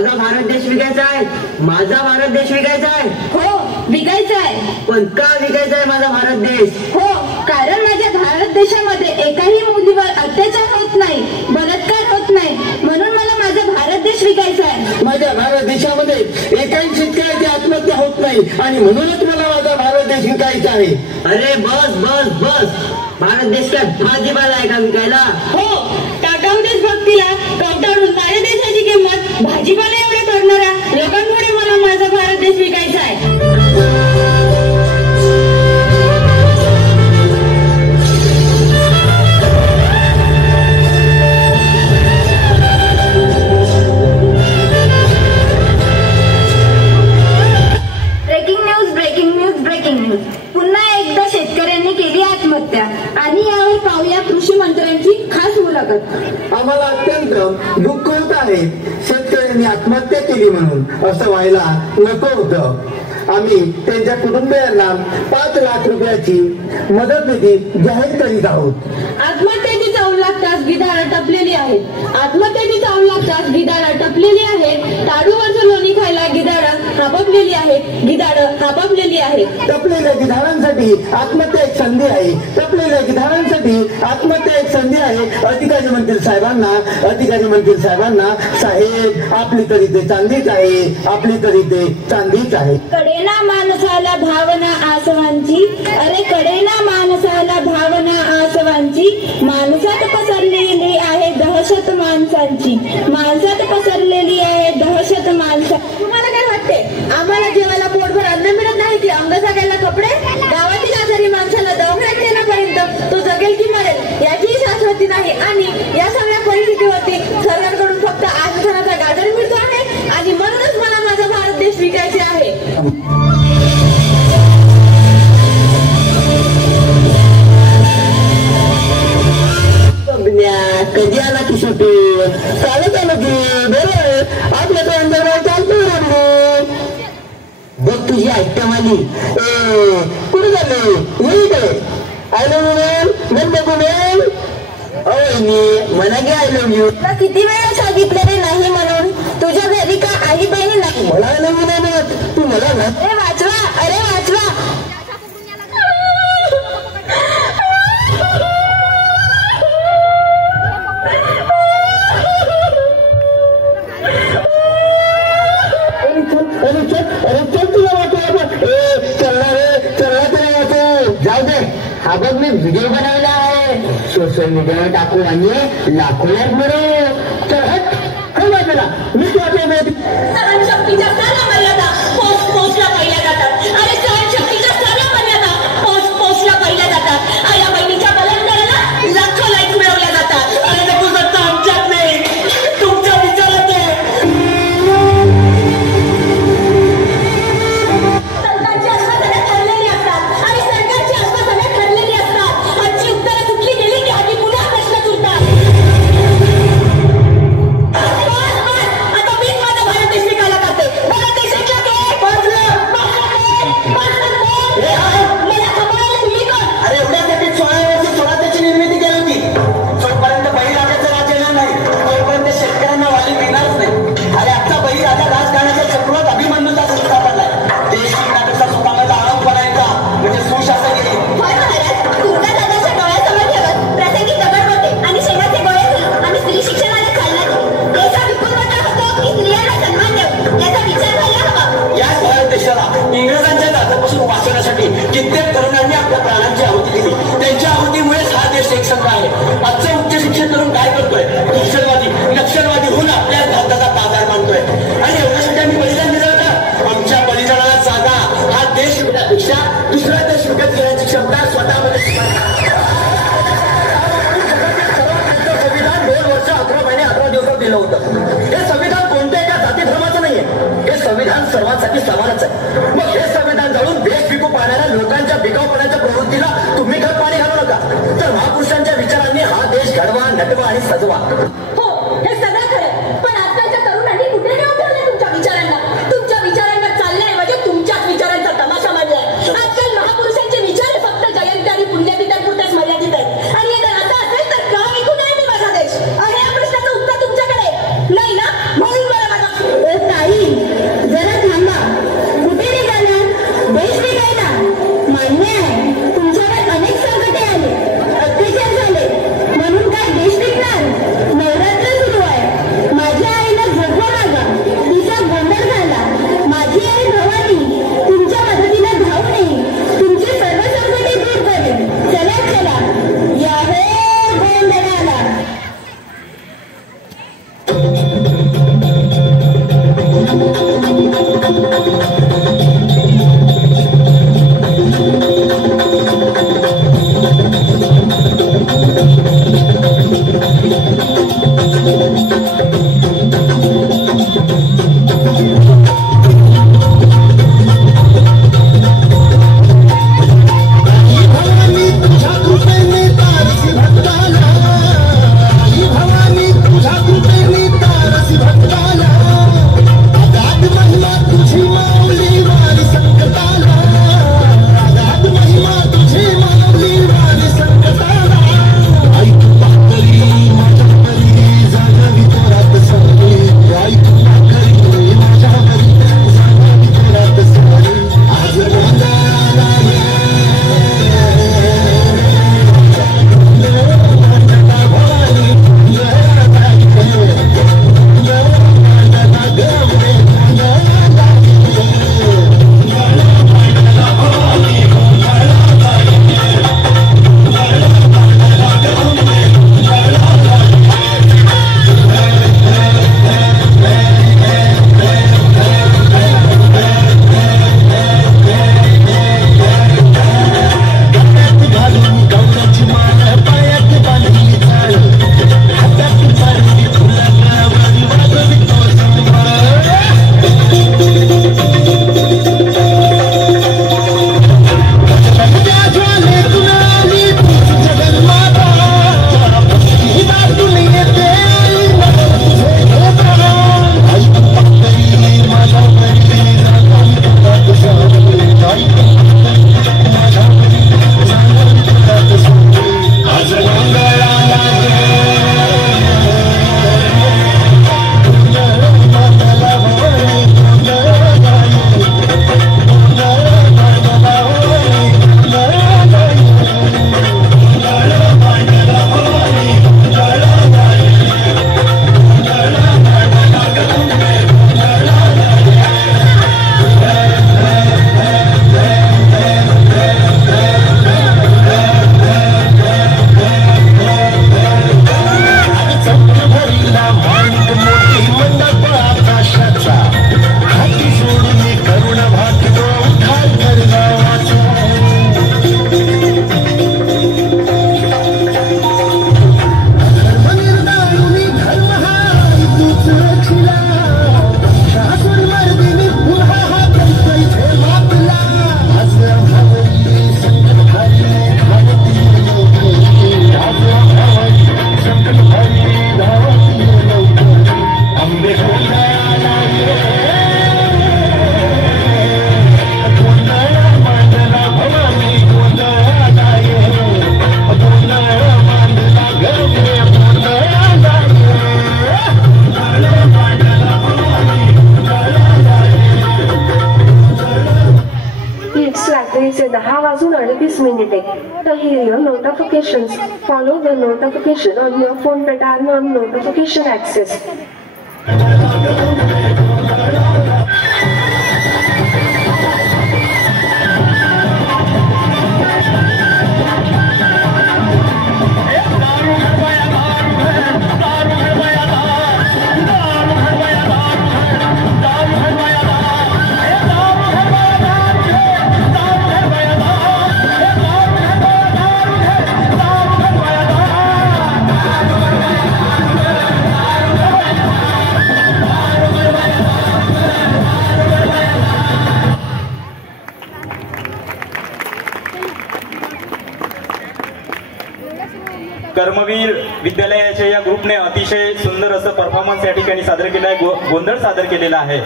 माझा भारत देश विकायचा आहे, माझा भारत देश विकायचा आहे. हो विकायचा आहे. पण का विकायचा आहे माझा भारत देश? हो कारण माझ्या भारत देशामध्ये एकाही मुलीवर अत्याचार होत नाही, बलात्कार होत नाही, म्हणून मला माझा भारत देश विकायचा आहे. माझ्या भारत देशामध्ये एकाही शेतकऱ्याची आत्महत्या होत नाही आणि म्हणूनच मला माझा भारत देश विकायचा आहे. अरे बस बस बस, भारत देश काय भाजीपाला आहे का विकायला? हो टाकाऊ देशभक्तीला कवटाळून माझ्या देशाची किंमत भाजीपाला एवढ्या करणाऱ्या लोकांमुळे मला माझा भारत देश विकायचा आहे. पुन्हा एकदा शेतकऱ्यांनी केली आत्महत्या आणि यावर पाहूया कृषी मंत्र्यांची खास मुलाखत. आम्हाला अत्यंत दुःख होत आहे, शेतकऱ्यांनी आत्महत्या केली म्हणून असं व्हायला नको होतं. आम्ही त्यांच्या कुटुंबियांना 5 लाख रुपयाची मदत निधी जाहीर करीत आहोत. आत्महत्येची 4 लाख तास गिधाडं टपलेली आहेत. आत्महत्येची 4 लाख तास गिधाडं टपलेली आहेत. ताडूवरचं लोणी खायला गिधाडं हाबापलेली आहेत. गिधाडं हाबापलेली आहेत. टपलेल्या गिधाडांसाठी आत्महत्या एक संधी आहे. टपलेल्या गिधाडांसाठी आत्महत्या एक संधी आहे. अधिकारी म्हणतील साहेबांना साहेब आपली तरी ते चांदीच आहे, आपली तरी ते चांदीच आहे. कडेना माणसाला भावना आसवांची, अरे कडेना माणसाला भावना आसवांची, माणसात पसरलेली आहे दहशत माणसांची, माणसात पसरलेली आहे दहशत माणसा. तुम्हाला काय वाटते, आम्हाला जेवायला पोटभर अन्न मिळत नाही की अंग जगायला कपडे? गावातील आजारी माणसाला दवाखान्यात नेण्यापर्यंत तो जगेल की मरेल याचीही शाश्वती नाही. आणि या सगळ्या परिस्थितीवरती सरकारकडून फक्त आश्वासनाचा गाजर मिळतो आहे आणि म्हणूनच मला माझा भारत देश विकायचे आहे. कधी आला की सुट्टी? चालत आलं की बरं आपल्या तो अंदर चालतो. बघ तुझी आयटम आली. कुठे झाली? इकडे आय लव्ह यू म्हण बघू मेन. मला की आय लव्ह यू किती वेळा सांगितलेले नाही म्हणून? तुझ्या घरी का आई बहिणी नाही? मला नवीन नाही म्हणत तू मला ना. अरे वाचवा, अरे वाचवा. जाऊ दे. हा बघ मी व्हिडिओ बनवला आहे, सोशल मीडियावर टाकू आणि लाखो लाख मिळवू. तर हट हे बाजूला मी सहनशक्तीच्या सर्व मर्यादा पोस्टला पाहिल्या जातात. अरे सहनशक्तीच्या सर्व मर्यादा पोस्टला पाहिल्या जातात. आया बहिणीच्या बलात्काराला लाखो लाईक मिळवल्या जातात. अरे नको सत्ता आमच्यात नाही, तुमच्या विचारात आहे. सरकारची आश्वासने ठरलेली असतात आणि सरकारची आश्वासने ठरलेली असतात. आजची उत्तरं कुठली गेली की आधी पुन्हा प्रश्न सुटतात. आता मीच माझा भारत देश विकायला करते. भारत देश विकला की मला खबरायला तुम्ही कोण? अरे एवढ्यासाठी 16 वर्षी स्वराज्याची निर्मिती केली होती. जोपर्यंत बळीराजाचं राज येणार नाही तोपर्यंत शेतकऱ्यांना वाली मिळणारच नाही. अरे आजचा बळीराजा राजकारणाच्या चक्रात अभिमन्यूचा संस्था पडलाय. देश विकण्यापेक्षा स्वतःला आराम करायचा म्हणजे सुशासन येईल. तुमच्या दादाच्या डोळ्यासमोर ठेवत प्रसंगी दगड होते आणि शेणाचे गोळे घालून आणि स्त्री शिक्षणाला चालला. देशा विपुल मोठा होतो की स्त्रियांना सन्मान देऊ याचा विचार व्हायला हवा. या भारत देशाला इंग्रजांच्या दादापासून वाचवण्यासाठी कित्येक तरुणांनी आपल्या प्राणांची आहुती दिली. त्यांच्या आहुतीमुळेच हा देश एकसंघ आहे. आजचं उच्च शिक्षण तरुण काय करतोय? नक्षलवादी होऊन आपल्या भारताचा बाजार मानतोय. आणि एवढ्यासाठी आम्ही बलिदान दिलं होतं. आमच्या बलिदानाला जागा हा देश विकण्यापेक्षा दुसरा देश विकत घेण्याची क्षमता स्वतःमध्ये संविधान 2 वर्ष 11 महिने 11 दिवसात दिलं होतं. हे संविधान कोणत्या एका जाती धर्माचं नाहीये. हे संविधान सर्वांसाठी समानच आहे. मग हे संविधान जाणून देश विकू पाहणाऱ्या लोकांच्या बिकाऊपणाच्या प्रवृत्तीला तुम्ही खत पाणी घालू नका. तर महापुरुषांच्या विचारांनी हा देश घडवा, नटवा आणि सजवा. हो हे सगळं खरं, पण आजकालच्या तरुणांनी कुठे नेऊन ठेवलंय तुमच्या विचारांना? तुमच्या विचारांना चाललंय म्हणजे तुमच्याच विचारांचा तमाशा मांडलाय. आजकाल महापुरुषांचे विचार फक्त जयंती आणि पुण्यतिथ्यांपुरतेच मर्यादित आहेत. आणि हे जर असं असेल तर का विकू नये मी माझा देश? आणि या प्रश्नाचं उत्तर तुमच्याकडे नाही ना, म्हणून मला माझा minute. To hear your notifications, follow the notification on your phone to turn on notification access. Karmaveer विद्यालयाच्या या ग्रुपने अतिशय सुंदर असं परफॉर्मन्स या ठिकाणी सादर केलं आहे, गोंधळ सादर केलेला आहे.